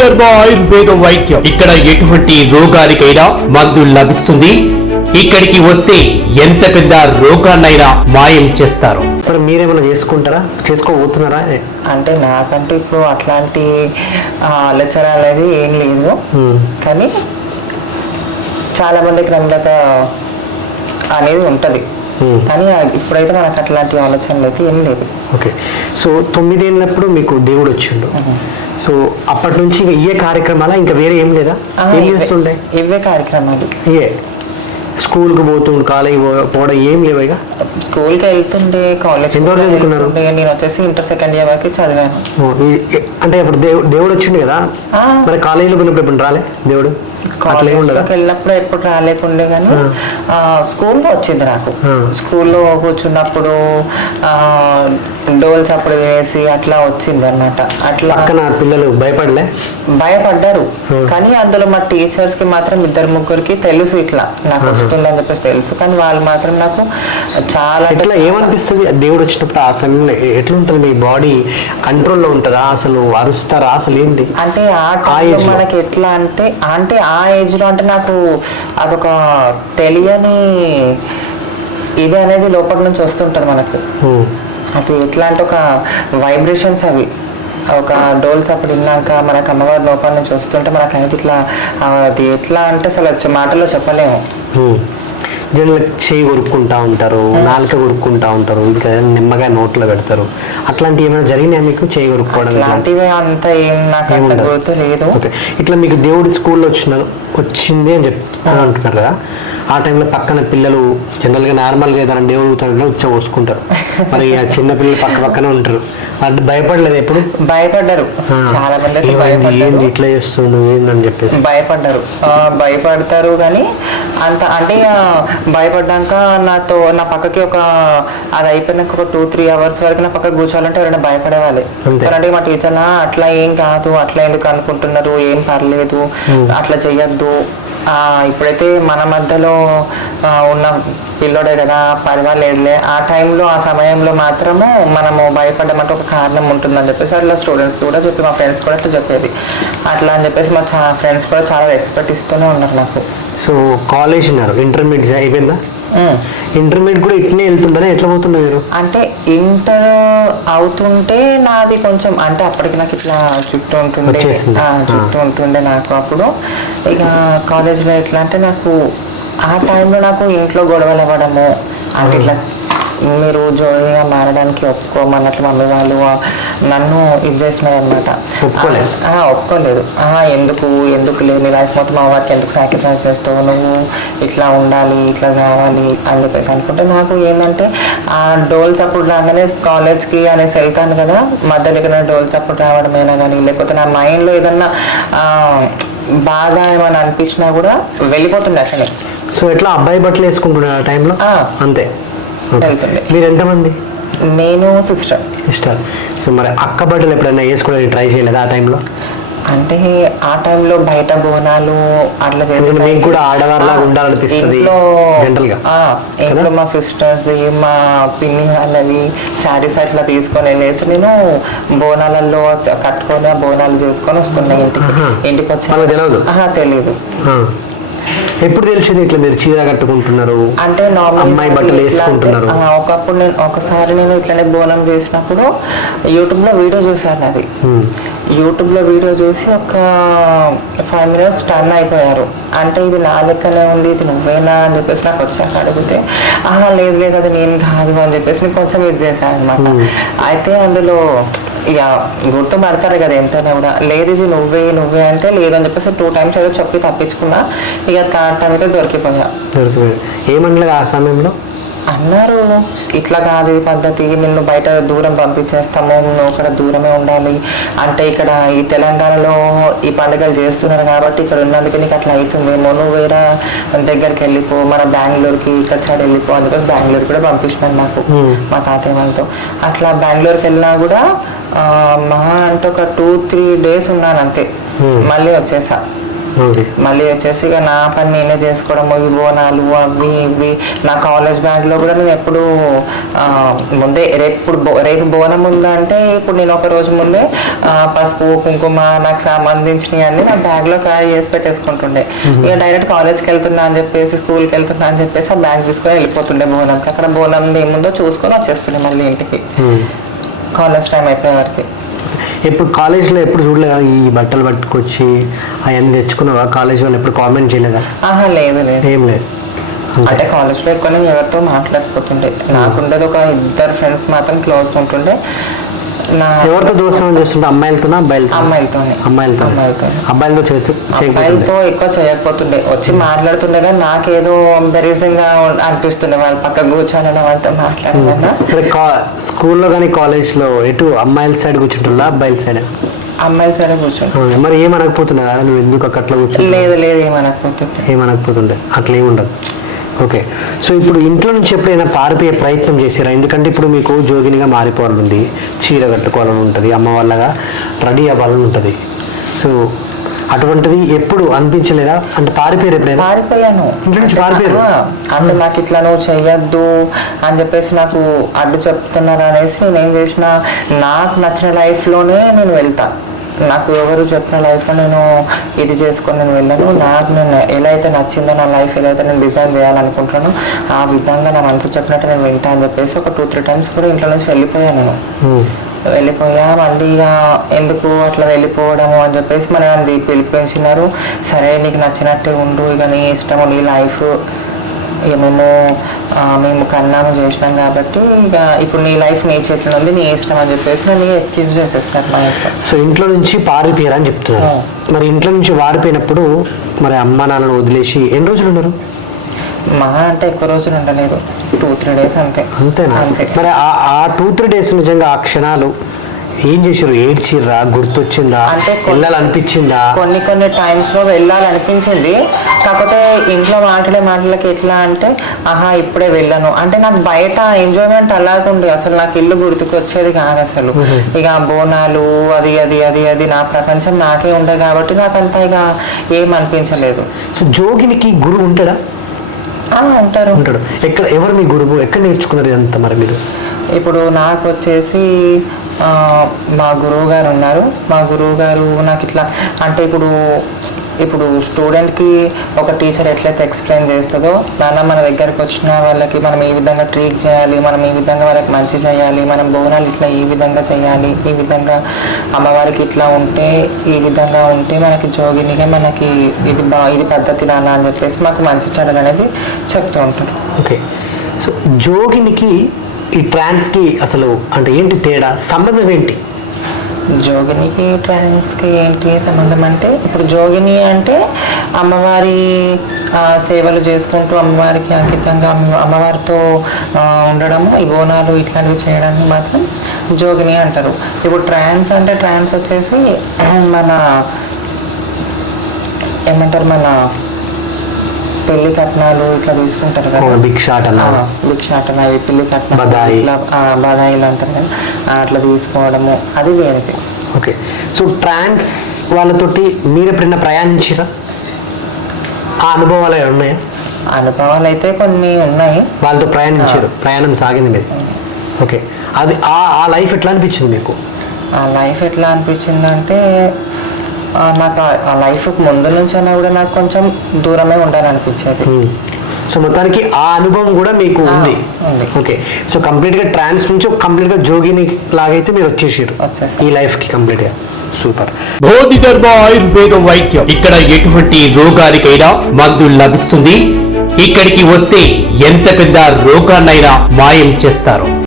ధర్మ ఆయుర్వేద వైద్యం. ఇక్కడ ఎటువంటి రోగానికైనా మందు లభిస్తుంది. ఇక్కడికి వస్తే ఎంత పెద్ద రోగాన్నైనా మాయం చేస్తారు. మరి మీరేమైనా చేసుకుంటారా? చేసుకోబోతున్నారా? అంటే నాకంటూ ఇప్పుడు అట్లాంటి ఆలోచన అనేది ఏం లేదు. కానీ చాలా మందికి నమ్మక అనేది ఉంటుంది. కానీ ఇప్పుడైతే మనకు అట్లాంటి ఆలోచనలు అయితే ఏం లేదు. ఓకే. సో తొమ్మిదేళ్ళప్పుడు మీకు దేవుడు వచ్చిండు. సో అప్పటి నుంచి ఇయే కార్యక్రమాల? ఇంకా వేరే ఏం లేదా? ఏం ఇవే- చేస్తుండే? ఇవే కార్యక్రమాలు. ఇయే స్కూల్కి పోతుండు కాలేజ్ పోవడం ఏం లేవు ఇక? స్కూల్కి వెళ్తుండే కాలేజ్ ఎంతవరకు చదువుకున్నారు? నేను వచ్చేసి ఇంటర్ సెకండ్ ఇయర్ వరకు చదివాను. అంటే ఇప్పుడు దేవుడు దేవుడు వచ్చిండు కదా. మరి కాలేజీలో పోయినప్పుడు ఎప్పుడు రాలే దేవుడు? కాలేజ్లోకి వెళ్ళినప్పుడు ఎప్పుడు రాలేకుండే కానీ ఆ, స్కూల్లో వచ్చింది నాకు. స్కూల్లో కూర్చున్నప్పుడు డోల్స్ అప్పుడు వేసి అట్లా వచ్చింది అనమాట అట్లా పక్కన పిల్లలు భయపడలే? భయపడ్డారు. కానీ అందులో మా టీచర్స్కి మాత్రం ఇద్దరు ముగ్గురికి తెలుసు ఇట్లా. నాకు వస్తుందని చెప్పేసి తెలుసు. కానీ వాళ్ళు మాత్రం నాకు చాలా ఎట్లా ఏమనిపిస్తుంది? దేవుడు వచ్చినప్పుడు ఆ సమయంలో ఎ- ఎట్లా ఉంటుంది మీ బాడీ? కంట్రోల్లో ఉంటుందా? అసలు అరుస్తారా? అసలు ఏంటి అంటే ఆ. మనకి ఎట్లా అంటే అంటే ఆ ఏజ్లో అంటే నాకు అదొక తెలియని ఇది అనేది లోపల నుంచి వస్తుంటది మనకు. అది ఎట్లా అంటే ఒక వైబ్రేషన్స్ అవి. ఒక డోల్స్ అప్పుడు విన్నాక మనకు అమ్మవారి లోపల నుంచి వస్తుంటే మనకు అనేది ఇట్లా ఆ, అది ఎట్లా అంటే అసలు మాటల్లో చెప్పలేము. జనరల్ చేయి కొరుక్కుంటా ఉంటారు నాలుక కొరుక్కుంటా ఉంటారు ఇంకా నిమ్మగా నోట్లో పెడతారు. అట్లాంటివి ఏమైనా జరిగినాయా మీకు చేయి కొరుక్కోవడం ఇట్లాంటి ఇలాంటివి అంత ఏం నాకు లేదు. ఓకే. ఇట్లా మీకు దేవుడి స్కూల్లో వచ్చిన వచ్చింది అని చెప్తా అంటున్నారు కదా? ఆ టైంలో పక్కన పిల్లలు జనరల్గా నార్మల్గా ఏదైనా దేవుడు ఊతాడంటే ఉచ్చ పోసుకుంటారు. మరి ఆ చిన్న పిల్లలు పక్క పక్కనే ఉంటారు. అంటే భయపడలేదు ఎప్పుడు? భయపడ్డారు. చాలా మంది భయపడ్డారు. ఇట్లా చేస్తుండు ఏందని చెప్పేసి. భయపడ్డారు. భయపడతారు కానీ అంత అంటే భయపడ్డాక నాతో నా పక్కకి ఒక అది అయిపోయినాక ఒక టూ త్రీ అవర్స్ వరకు నా పక్క కూర్చోవాలంటే ఎవరైనా భయపడే వాళ్ళే అంతే. అంటే మా టీచర్ అట్లా ఏం కాదు అట్లా ఎందుకు అనుకుంటున్నారు? ఏం పర్లేదు. అట్లా చెయ్యొద్దు. ఇప్పుడైతే మన మధ్యలో ఉన్న పిల్లోడే కదా పర్వాలేదులే. ఆ టైంలో ఆ సమయంలో మాత్రమే మనము భయపడమంటే ఒక కారణం ఉంటుందని చెప్పేసి అట్లా స్టూడెంట్స్ కూడా చెప్పి మా ఫ్రెండ్స్ కూడా అట్లా చెప్పేది. అట్లా అని చెప్పేసి మా చా ఫ్రెండ్స్ కూడా చాలా ఎక్స్పెక్ట్ ఇస్తూనే ఉన్నారు నాకు. సో కాలేజ్ ఉన్నారు ఇంటర్మీడియట్ అయిపోయిందా? ఇంటర్మీడియట్ కూడా ఇట్లనే వెళ్తుంటారా ఎట్లా పోతున్నారు మీరు? అంటే ఇంటర్ అవుతుంటే నాది కొంచెం అంటే అప్పటికి నాకు ఇట్లా చుట్టూ ఉంటుండే. చుట్టూ ఉంటుండే నాకు అప్పుడు. ఇక కాలేజ్లో ఎట్లా అంటే నాకు ఆ టైంలో నాకు ఇంట్లో గొడవలు అవ్వడము అంటే ఇట్లా మీరు జోయిగా మారడానికి ఒప్పుకోమన్నట్లు మమ్మీ వాళ్ళు నన్ను ఇది చేసినారు అనమాట ఒప్పుకోలేదు? ఎందుకు ఎందుకు లేదు? నీ లైఫ్ మొత్తం అవ్వడానికి ఎందుకు సాక్రిఫైస్ చేస్తావు? నువ్వు ఇట్లా ఉండాలి ఇట్లా కావాలి అని చెప్పేసి అనుకుంటే నాకు ఏంటంటే ఆ డోల్స్ అప్పుడు రాగానే కాలేజ్కి అనేసి వెళ్తాను కదా మధ్యలో ఎక్కడ డోల్స్ అప్పుడు రావడమైనా కానీ లేకపోతే నా మైండ్లో ఏదన్నా ఆ, బాగా ఏమైనా అనిపించినా కూడా వెళ్ళిపోతుండే అసలే సో ఎట్లా? అబ్బాయి బట్టలు వేసుకుంటున్నారు ఆ టైంలో. అంతే. మీరు ఎంతమంది నేను సిస్టర్. ఇష్టాలు సో మరి అక్క బట్టలు ఎప్పుడైనా వేసుకోవడానికి ట్రై చేయలేదు ఆ టైంలో? అంటే ఆ టైంలో బయట బోనాలు అట్లా మీకు కూడా ఆడవారిలాగా ఉండాలనిపిస్తది general గా. ఇంట్లో మా సిస్టర్స్ మా పిన్ని వాళ్ళవి శారీస్ అట్లా తీసుకొని వెళ్ళేసి నేను బోనాలలో కట్టుకొని బోనాలు చేసుకొని వస్తున్నా ఇంటికి. ఇంటికి వచ్చి వాళ్ళకి తెలియదు? ఎప్పుడు తెలిసింది ఇట్లా మీరు చీర కట్టుకుంటున్నారు? అంటే అమ్మాయి బట్టలు వేసుకుంటున్నారు. ఒకప్పుడు నేను ఒకసారి నేను ఇట్లనే బోనం చేసినప్పుడు యూట్యూబ్లో వీడియో చూసాను అది. యూట్యూబ్లో వీడియో చూసి ఒక ఫైవ్ మినిట్స్ టర్న్ అయిపోయారు. అంటే ఇది నా లెక్కనే ఉంది ఇది నువ్వేనా అని చెప్పేసి నాకు వచ్చాక అడిగితే ఆహా లేదు లేదు అది నేను కాదు అని చెప్పేసి నేను కొంచెం ఇది చేశాను అనమాట అయితే అందులో ఇక గుర్తుపడతారు కదా ఎంతైనా కూడా. లేదు ఇది నువ్వే నువ్వే అంటే లేదని చెప్పేసి టూ టైమ్స్ ఏదో చెప్పి తప్పించుకున్నా ఇక థర్డ్ టైం అయితే దొరికిపోయా. దొరికిపోయారు ఏమనలేదు ఆ సమయంలో? అన్నారు. ఇట్లా కాదు ఈ పద్ధతి నిన్ను బయట దూరం పంపించేస్తాము నువ్వు ఇక్కడ దూరమే ఉండాలి. అంటే ఇక్కడ ఈ తెలంగాణలో ఈ పండుగలు చేస్తున్నారు కాబట్టి ఇక్కడ ఉన్నందుకు నీకు అట్లా అవుతుందేమో నువ్వు వేరే దగ్గరికి వెళ్ళిపో మన బెంగళూరుకి ఇక్కడ సైడ్ వెళ్ళిపో చెప్పేసి బెంగళూరు కూడా పంపించినారు నాకు. మా తాతయ్య వాళ్ళతో. అట్లా బెంగళూరుకి వెళ్ళినా కూడా మహా అంటే ఒక టూ త్రీ డేస్ ఉన్నాను అంతే. మళ్ళీ వచ్చేసా. మళ్ళీ వచ్చేసి ఇక నా పని నేనే చేసుకోవడం ఇవి బోనాలు అవి ఇవి. నా కాలేజ్ బ్యాగ్లో కూడా నేను ఎప్పుడు ముందే రేపు రేపు బోనం ఉందంటే ఇప్పుడు నేను ఒక రోజు ముందే పసుపు కుంకుమ నాకు సంబంధించినవి అన్ని నా బ్యాగ్లో క్యారీ చేసి పెట్టేసుకుంటుండే. ఇక డైరెక్ట్ కాలేజ్కి వెళ్తున్నా అని చెప్పేసి స్కూల్కి వెళ్తున్నా అని చెప్పేసి ఆ బ్యాగ్ తీసుకొని వెళ్ళిపోతుండే బోనంకి. అక్కడ బోనం ఏముందో చూసుకొని వచ్చేస్తుండే మళ్ళీ ఇంటికి. కాలేజ్ టైం అయిపోయే వరకు ఎప్పుడు కాలేజ్లో ఎప్పుడు చూడలేదా? ఈ బట్టలు పట్టుకొచ్చి అవన్నీ తెచ్చుకున్నావా? కాలేజ్ వాళ్ళు ఎప్పుడు కామెంట్ చేయలేదా? లేదు లేదు. ఏం లేదు. అంటే కాలేజ్లో ఎక్కువ ఎవరితో మాట్లాడకపోతుండే. నాకుండేది ఒక ఇద్దరు ఫ్రెండ్స్ మాత్రం క్లోజ్ ఉంటుండే. నా ఎవరితో దోస్తం చేస్తుంటే అమ్మాయిలతోనా అబ్బాయిలతో అమ్మాయిలతోనే. అమ్మాయిలతో. అమ్మాయిలతో అబ్బాయిలతో చేయకపోతుండే. అబ్బాయిలతో ఎక్కువ చేయకపోతుండే. వచ్చి మాట్లాడుతుండే కానీ నాకేదో embarrassing గా అనిపిస్తుండే. వాళ్ళ పక్క కూర్చొని వాళ్ళతో మాట్లాడగా ఇక్కడ కా- స్కూల్లో కానీ కాలేజ్లో ఎటు అమ్మాయిల సైడ్ కూర్చుంటున్నా అబ్బాయిల సైడ్? అమ్మాయిల సైడ్ కూర్చొని మరి ఏమనకపోతున్నా నువ్వు ఎందుకు అట్లా కూర్చుంటా లేదు లేదు ఏమనకపోతుండే. ఏమనకపోతుండే? అట్లా ఏమి ఉండదు. ఓకే. సో ఇప్పుడు ఇంట్లో నుంచి ఎప్పుడైనా పారిపోయే ప్రయత్నం చేసిరా? ఎందుకంటే ఇప్పుడు మీకు జోగినిగా మారిపోవాలని ఉంది చీర కట్టుకోవాలని ఉంటుంది. అమ్మ వాళ్ళగా రెడీ అవ్వాలని ఉంటుంది. సో అటువంటిది ఎప్పుడు అనిపించలేదా? అంటే పారిపోయారు ఎప్పుడైనా? పారిపోయాను. ఇంట్లో నుంచి పారిపోయారు? అంటే నాకు ఇట్లా నువ్వు చెయ్యొద్దు అని చెప్పేసి నాకు అడ్డు చెప్తున్నారు అనేసి నేనేం చేసిన నాకు నచ్చిన లైఫ్లోనే నేను వెళ్తా. నాకు ఎవరు చెప్పిన లైఫ్లో నేను ఇది చేసుకొని నేను వెళ్ళాను. నాకు నేను ఎలా అయితే నచ్చిందో నా లైఫ్ ఎలా అయితే నేను డిజైన్ చేయాలనుకుంటున్నానో ఆ విధంగా నా మనసు చెప్పినట్టు నేను వింటా అని చెప్పేసి ఒక టూ త్రీ టైమ్స్ కూడా ఇంట్లో నుంచి వెళ్ళిపోయాను నేను. వెళ్ళిపోయా మళ్ళీ ఎందుకు అట్లా వెళ్ళిపోవడము అని చెప్పేసి మన అది పిలిపించినారు. సరే నీకు నచ్చినట్టే ఉండు ఇక నీ ఇష్టము నీ లైఫ్ ఇక మేము కన్నాము చేసినాం కాబట్టి ఇక ఇప్పుడు నీ లైఫ్ నీ చేతిలో ఉంది నీ ఇష్టం అని చెప్పేసి నన్ను ఎక్స్క్యూజ్ చేసేసినారు మా ఇంట్లో. సో ఇంట్లో నుంచి పారిపోయారు అని చెప్తున్నారు. మరి ఇంట్లో నుంచి పారిపోయినప్పుడు మరి అమ్మ నాన్నను వదిలేసి ఎన్ని రోజులు ఉన్నారు? మహా అంటే ఎక్కువ రోజులు ఉండలేదు. టూ త్రీ డేస్ అంతే. అంతేనా? అంతే. మరి ఆ- ఆ టూ త్రీ డేస్ నిజంగా ఆ క్షణాలు ఏం చేశారు? ఏడ్చిర్రా? గుర్తొచ్చిందా? వెళ్ళాలనిపించిందా కొన్ని కొన్ని టైమ్స్లో వెళ్ళాలనిపించింది. కాకపోతే ఇంట్లో మాట్లాడే మాటలకి ఎట్లా అంటే ఆహా ఇప్పుడే వెళ్ళను. అంటే నాకు బయట ఎంజాయ్మెంట్ అలాగుండే. అసలు నాకు ఇల్లు గుర్తుకొచ్చేది కాదు అసలు. ఇక బోనాలు అది అది అది అది నా ప్రపంచం నాకే ఉండే కాబట్టి నాకు అంత ఇక ఏం అనిపించలేదు సో జోగినికి గురువు ఉంటాడా? ఉంటారు. ఉంటాడు. ఎక్కడ ఎవరు మీ గురువు? ఎక్కడ నేర్చుకున్నారు ఇదంతా మరి మీరు? ఇప్పుడు నాకు వచ్చేసి మా గురువు గారు ఉన్నారు. మా గురువు గారు నాకు ఇట్లా అంటే ఇప్పుడు ఇప్పుడు స్టూడెంట్కి ఒక టీచర్ ఎట్లయితే ఎక్స్ప్లెయిన్ చేస్తుందో నాన్న మన దగ్గరకు వచ్చిన వాళ్ళకి మనం ఏ విధంగా ట్రీట్ చేయాలి మనం ఈ విధంగా వాళ్ళకి మంచి చేయాలి మనం బోనాలు ఇట్లా ఈ విధంగా చేయాలి ఈ విధంగా అమ్మవారికి ఇట్లా ఉంటే ఈ విధంగా ఉంటే మనకి జోగినిగా మనకి ఇది బా ఇది పద్ధతి నాన్న అని చెప్పేసి మాకు మంచి చెడలు అనేది చెప్తూ ఉంటారు. ఓకే. సో జోగినికి ఈ ట్రాన్స్కి అసలు అంటే ఏంటి తేడా? సంబంధం ఏంటి? జోగినికి ట్రాన్స్కి ఏంటి సంబంధం అంటే ఇప్పుడు జోగిని అంటే అమ్మవారి సేవలు చేసుకుంటూ అమ్మవారికి అంకితంగా అమ్మవారితో ఉండడము ఈ బోనాలు ఇట్లాంటివి చేయడానికి మాత్రం జోగిని అంటారు. ఇప్పుడు ట్రాన్స్ అంటే ట్రాన్స్ వచ్చేసి మన ఏమంటారు మన పెళ్ళి కట్నాలు ఇట్లా తీసుకుంటారు కదా. భిక్షాటన. ఈ పెళ్ళి కట్నం బదాయి. బదాయిలు అంటారు కదా. అట్లా తీసుకోవడము. అది వేరేది. ఓకే. సో ట్రాన్స్ వాళ్ళతోటి మీరు ఎప్పుడైనా ప్రయాణించారా ఆ అనుభవాలు ఉన్నాయా? అనుభవాలు అయితే కొన్ని ఉన్నాయి. వాళ్ళతో ప్రయాణించారు. ప్రయాణం సాగింది మీరు. ఓకే. అది ఆ లైఫ్ ఎట్లా అనిపించింది మీకు? ఆ లైఫ్ ఎట్లా అనిపించిందంటే నాకు ఆ- లైఫ్ ముందు నుంచి అయినా కూడా నాకు కొంచెం దూరమే ఉండాలనిపించేది. సో మొత్తానికి ఆ అనుభవం కూడా మీకు ఉంది. ఓకే. సో కంప్లీట్గా ట్రాన్స్ నుంచి కంప్లీట్గా జోగిని లాగైతే మీరు వచ్చేసారు. వచ్చేసాం. ఈ లైఫ్కి కంప్లీట్గా సూపర్ బోధిధర్మ ఆయుర్వేద వైద్యం. ఇక్కడ ఎటువంటి రోగానికైనా మందు లభిస్తుంది. ఇక్కడికి వస్తే ఎంత పెద్ద రోగాన్నైనా మాయం చేస్తారు.